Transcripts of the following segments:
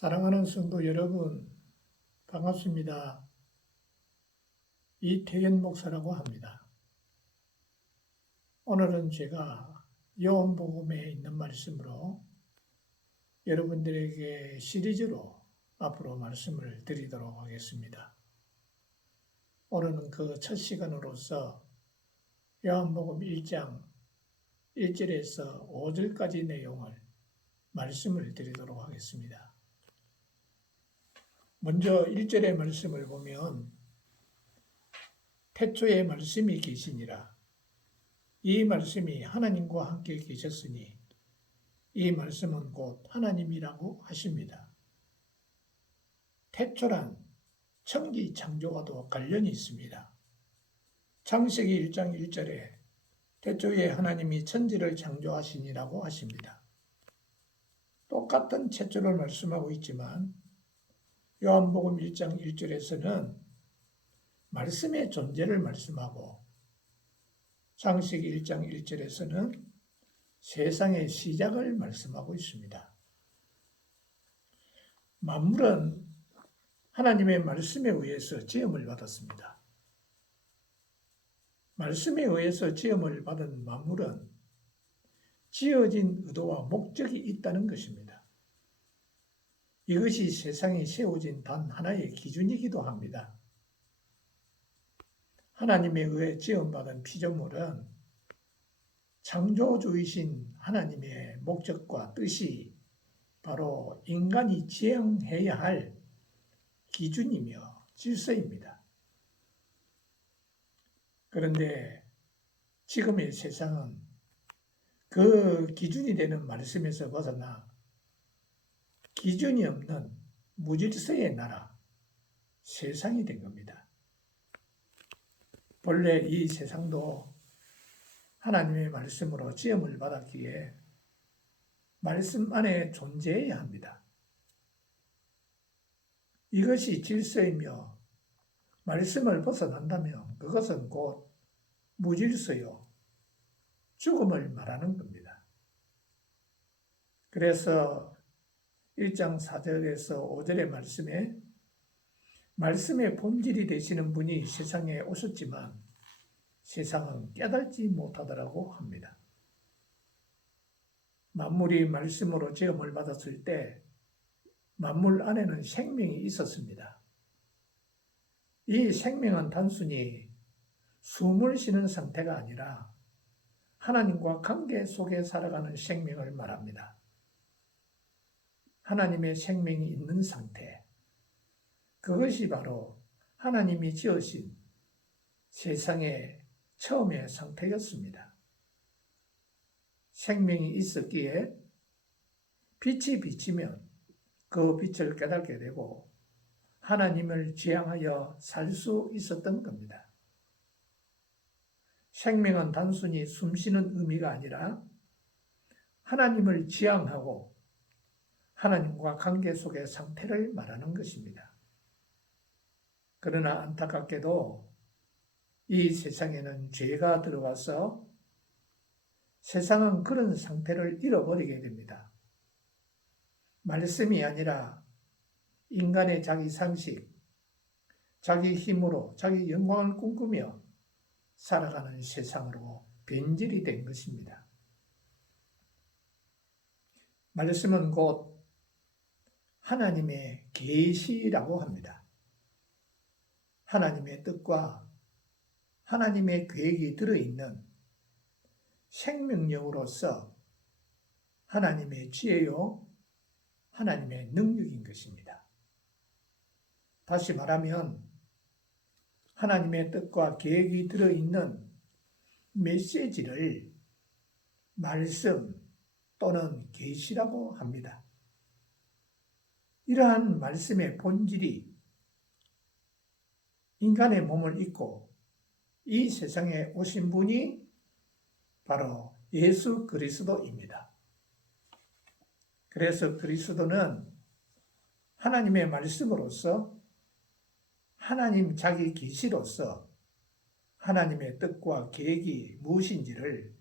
사랑하는 성도 여러분, 반갑습니다. 이태현 목사라고 합니다. 오늘은 제가 요한복음에 있는 말씀으로 여러분들에게 시리즈로 앞으로 말씀을 드리도록 하겠습니다. 오늘은 그 첫 시간으로서 요한복음 1장 1절에서 5절까지 내용을 말씀을 드리도록 하겠습니다. 먼저 1절의 말씀을 보면 태초에 말씀이 계시니라. 이 말씀이 하나님과 함께 계셨으니 이 말씀은 곧 하나님이라고 하십니다. 태초란 천지 창조와도 관련이 있습니다. 창세기 1장 1절에 태초에 하나님이 천지를 창조하시니라고 하십니다. 똑같은 태초를 말씀하고 있지만 요한복음 1장 1절에서는 말씀의 존재를 말씀하고 창세기 1장 1절에서는 세상의 시작을 말씀하고 있습니다. 만물은 하나님의 말씀에 의해서 지음을 받았습니다. 말씀에 의해서 지음을 받은 만물은 지어진 의도와 목적이 있다는 것입니다. 이것이 세상에 세워진 단 하나의 기준이기도 합니다. 하나님에 의해 지음받은 피조물은 창조주이신 하나님의 목적과 뜻이 바로 인간이 지향해야 할 기준이며 질서입니다. 그런데 지금의 세상은 그 기준이 되는 말씀에서 벗어나 기준이 없는 무질서의 나라, 세상이 된 겁니다. 본래 이 세상도 하나님의 말씀으로 지음을 받았기에 말씀 안에 존재해야 합니다. 이것이 질서이며 말씀을 벗어난다면 그것은 곧 무질서요, 죽음을 말하는 겁니다. 그래서 1장 4절에서 5절의 말씀의 본질이 되시는 분이 세상에 오셨지만 세상은 깨닫지 못하더라고 합니다. 만물이 말씀으로 지음을 받았을 때 만물 안에는 생명이 있었습니다. 이 생명은 단순히 숨을 쉬는 상태가 아니라 하나님과 관계 속에 살아가는 생명을 말합니다. 하나님의 생명이 있는 상태, 그것이 바로 하나님이 지으신 세상의 처음의 상태였습니다. 생명이 있었기에 빛이 비치면 그 빛을 깨닫게 되고 하나님을 지향하여 살 수 있었던 겁니다. 생명은 단순히 숨쉬는 의미가 아니라 하나님을 지향하고 하나님과 관계 속의 상태를 말하는 것입니다. 그러나 안타깝게도 이 세상에는 죄가 들어와서 세상은 그런 상태를 잃어버리게 됩니다. 말씀이 아니라 인간의 자기 상식, 자기 힘으로 자기 영광을 꿈꾸며 살아가는 세상으로 변질이 된 것입니다. 말씀은 곧 하나님의 계시라고 합니다. 하나님의 뜻과 하나님의 계획이 들어있는 생명력으로서 하나님의 지혜요, 하나님의 능력인 것입니다. 다시 말하면 하나님의 뜻과 계획이 들어있는 메시지를 말씀 또는 계시라고 합니다. 이러한 말씀의 본질이 인간의 몸을 입고 이 세상에 오신 분이 바로 예수 그리스도입니다. 그래서 그리스도는 하나님의 말씀으로서 하나님 자기 계시로서 하나님의 뜻과 계획이 무엇인지를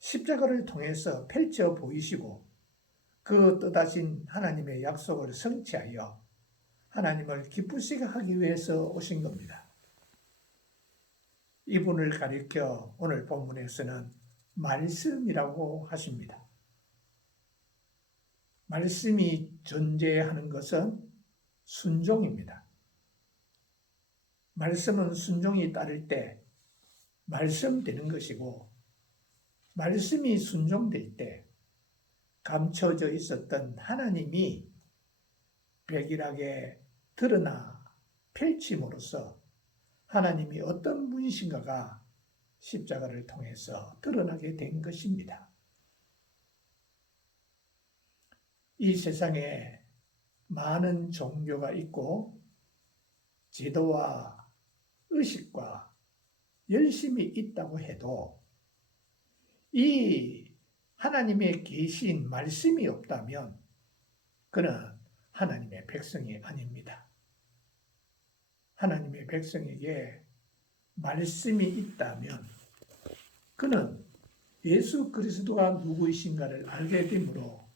십자가를 통해서 펼쳐 보이시고 그 뜻하신 하나님의 약속을 성취하여 하나님을 기쁘시게 하기 위해서 오신 겁니다. 이분을 가리켜 오늘 본문에서는 말씀이라고 하십니다. 말씀이 존재하는 것은 순종입니다. 말씀은 순종이 따를 때 말씀되는 것이고, 말씀이 순종될 때 감춰져 있었던 하나님이 백일하게 드러나 펼침으로써 하나님이 어떤 분이신가가 십자가를 통해서 드러나게 된 것입니다. 이 세상에 많은 종교가 있고 제도와 의식과 열심이 있다고 해도 이 하나님의 계신 말씀이 없다면 그는 하나님의 백성이 아닙니다. 하나님의 백성에게 말씀이 있다면 그는 예수 그리스도가 누구이신가를 알게 되므로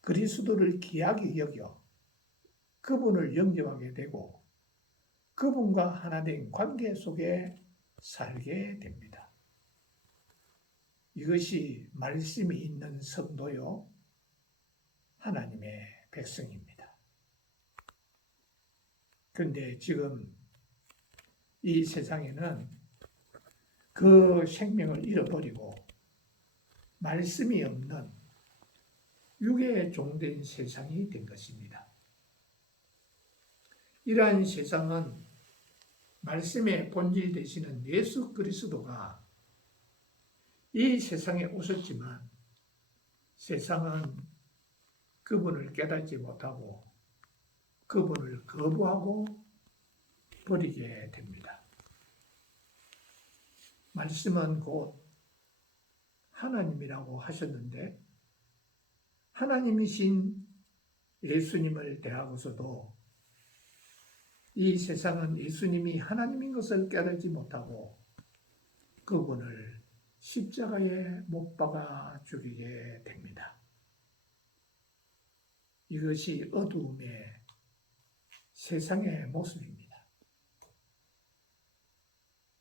그리스도를 귀하게 여겨 그분을 영접하게 되고 그분과 하나된 관계 속에 살게 됩니다. 이것이 말씀이 있는 성도요, 하나님의 백성입니다. 그런데 지금 이 세상에는 그 생명을 잃어버리고 말씀이 없는 육에 종된 세상이 된 것입니다. 이러한 세상은 말씀의 본질 되시는 예수 그리스도가 이 세상에 오셨지만 세상은 그분을 깨닫지 못하고 그분을 거부하고 버리게 됩니다. 말씀은 곧 하나님이라고 하셨는데 하나님이신 예수님을 대하고서도 이 세상은 예수님이 하나님인 것을 깨닫지 못하고 그분을 십자가에 못 박아 죽이게 됩니다. 이것이 어두움의 세상의 모습입니다.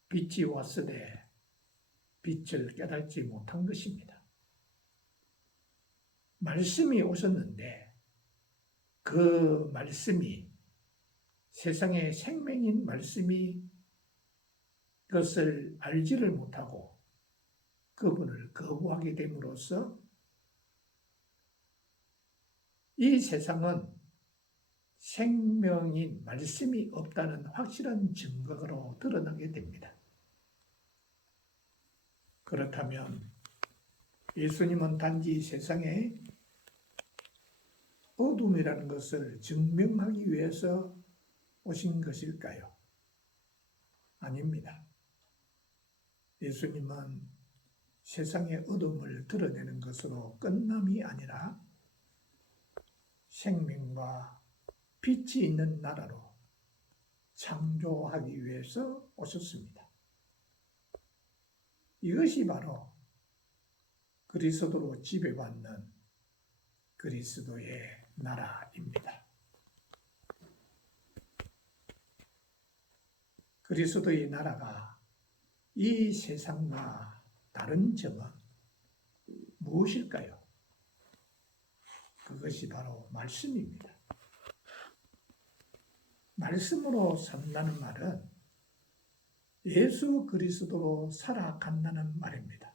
빛이 왔으되 빛을 깨닫지 못한 것입니다. 말씀이 오셨는데 그 말씀이 세상의 생명인 말씀이 그것을 알지를 못하고 그분을 거부하게 됨으로써 이 세상은 생명인 말씀이 없다는 확실한 증거로 드러나게 됩니다. 그렇다면 예수님은 단지 세상에 어둠이라는 것을 증명하기 위해서 오신 것일까요? 아닙니다. 예수님은 세상의 어둠을 드러내는 것으로 끝남이 아니라 생명과 빛이 있는 나라로 창조하기 위해서 오셨습니다. 이것이 바로 그리스도로 지배받는 그리스도의 나라입니다. 그리스도의 나라가 이 세상과 다른 점은 무엇일까요? 그것이 바로 말씀입니다. 말씀으로 산다는 말은 예수 그리스도로 살아간다는 말입니다.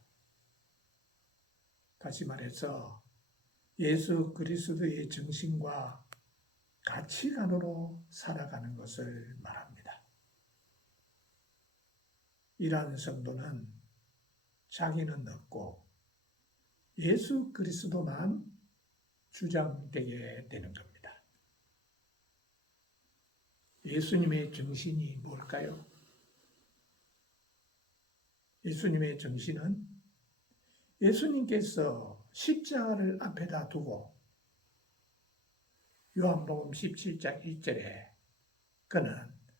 다시 말해서 예수 그리스도의 정신과 가치관으로 살아가는 것을 말합니다. 이러한 성도는 자기는 없고 예수 그리스도만 주장되게 되는 겁니다. 예수님의 정신이 뭘까요? 예수님의 정신은 예수님께서 십자가를 앞에다 두고 요한복음 17장 1절에 그는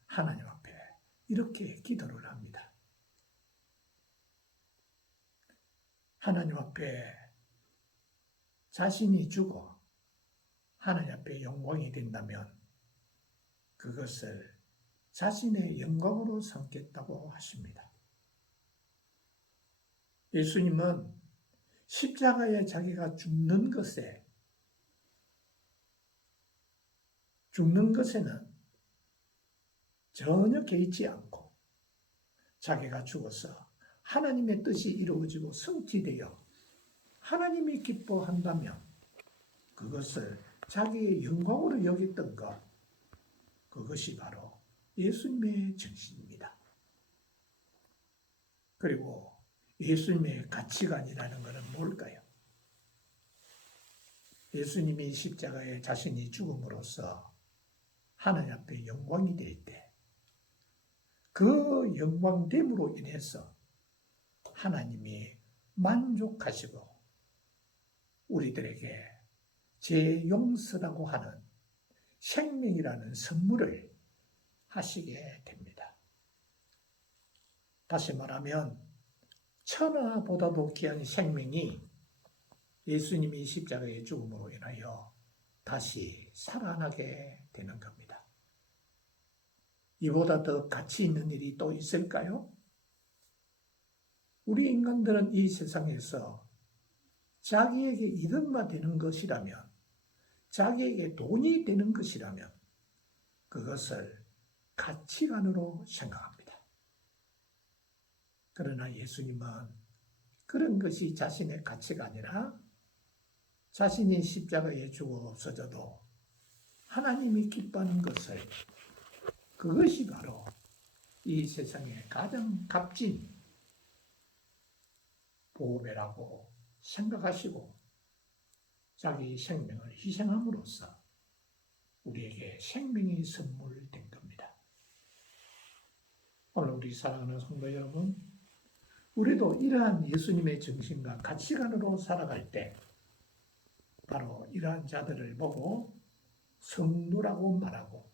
하나님 앞에 이렇게 기도를 합니다. 하나님 앞에 자신이 죽어 하나님 앞에 영광이 된다면 그것을 자신의 영광으로 삼겠다고 하십니다. 예수님은 십자가에 자기가 죽는 것에는 전혀 개의치 않고 자기가 죽어서 하나님의 뜻이 이루어지고 성취되어 하나님이 기뻐한다면 그것을 자기의 영광으로 여겼던 것, 그것이 바로 예수님의 정신입니다. 그리고 예수님의 가치관이라는 것은 뭘까요? 예수님이 십자가에 자신이 죽음으로써 하나님 앞에 영광이 될 때 그 영광됨으로 인해서 하나님이 만족하시고 우리들에게 제용서라고 하는 생명이라는 선물을 하시게 됩니다. 다시 말하면 천하보다도 귀한 생명이 예수님이 십자가의 죽음으로 인하여 다시 살아나게 되는 겁니다. 이보다 더 가치 있는 일이 또 있을까요? 우리 인간들은 이 세상에서 자기에게 이득만 되는 것이라면, 자기에게 돈이 되는 것이라면 그것을 가치관으로 생각합니다. 그러나 예수님은 그런 것이 자신의 가치가 아니라 자신이 십자가에 죽어 없어져도 하나님이 기뻐하는 것을, 그것이 바로 이 세상의 가장 값진 보배라고 생각하시고 자기 생명을 희생함으로써 우리에게 생명이 선물된 겁니다. 오늘 우리 사랑하는 성도 여러분, 우리도 이러한 예수님의 정신과 가치관으로 살아갈 때 바로 이러한 자들을 보고 성도라고 말하고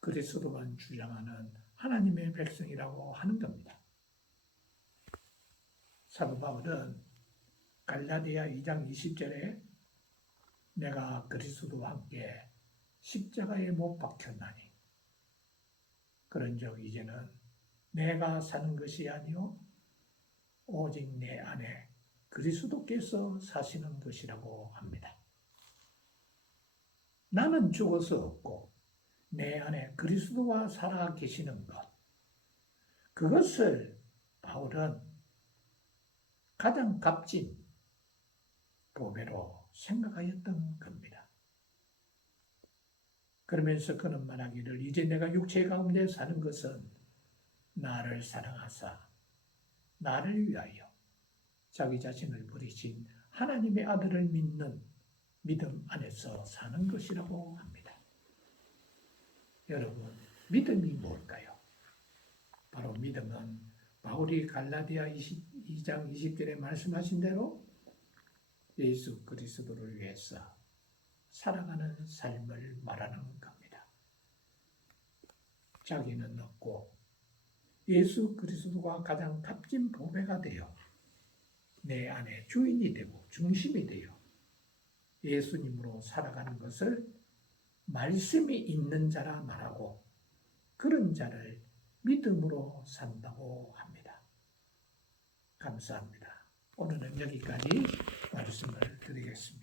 그리스도만 주장하는 하나님의 백성이라고 하는 겁니다. 사도 바울은 갈라디아 2장 20절에 내가 그리스도와 함께 십자가에 못 박혔나니 그런즉 이제는 내가 사는 것이 아니요 오직 내 안에 그리스도께서 사시는 것이라고 합니다. 나는 죽어서 없고 내 안에 그리스도와 살아 계시는 것, 그것을 바울은 가장 값진 보배로 생각하였던 겁니다. 그러면서 그는 말하기를 이제 내가 육체 가운데 사는 것은 나를 사랑하사 나를 위하여 자기 자신을 버리신 하나님의 아들을 믿는 믿음 안에서 사는 것이라고 합니다. 여러분, 믿음이 뭘까요? 바로 믿음은 바울이 갈라디아 2장 20절에 말씀하신 대로 예수 그리스도를 위해서 살아가는 삶을 말하는 겁니다. 자기는 없고 예수 그리스도가 가장 값진 보배가 되어 내 안에 주인이 되고 중심이 되어 예수님으로 살아가는 것을 말씀이 있는 자라 말하고 그런 자를 믿음으로 산다고 합니다. 감사합니다. 오늘은 여기까지 말씀을 드리겠습니다.